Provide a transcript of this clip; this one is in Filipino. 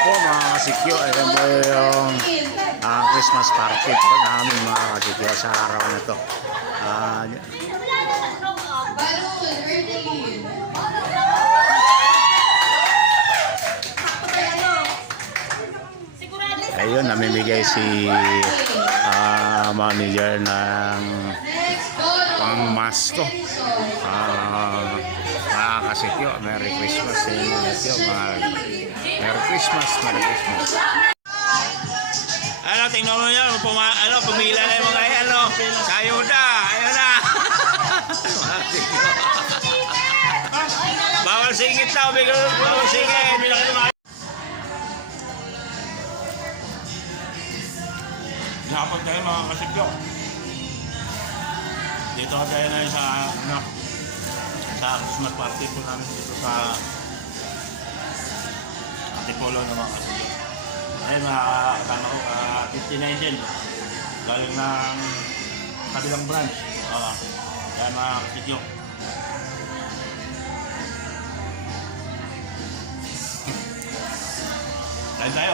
po mga kasikyo. Ayan po yung Christmas party po namin mga kasikyo sa araw na to. Ayun, namimigay si manager ng pangmasko. Mga kasikyo, Merry Christmas sa inyo kasikyo. Merry Christmas, Merry Christmas. Ano, tingnan mo nyo, pumila na yung mga sayuda, ayun na. Bawal singit daw, bawal singit. Hapon tayo mga kasigyo. Dito tayo na sa Christmas party po namin dito sa Antipolo ng mga kasigyo. Ayun mga kasama ko, 59 din. Galing ng kabilang branch. Ayan mga kasigyo. Kain tayo.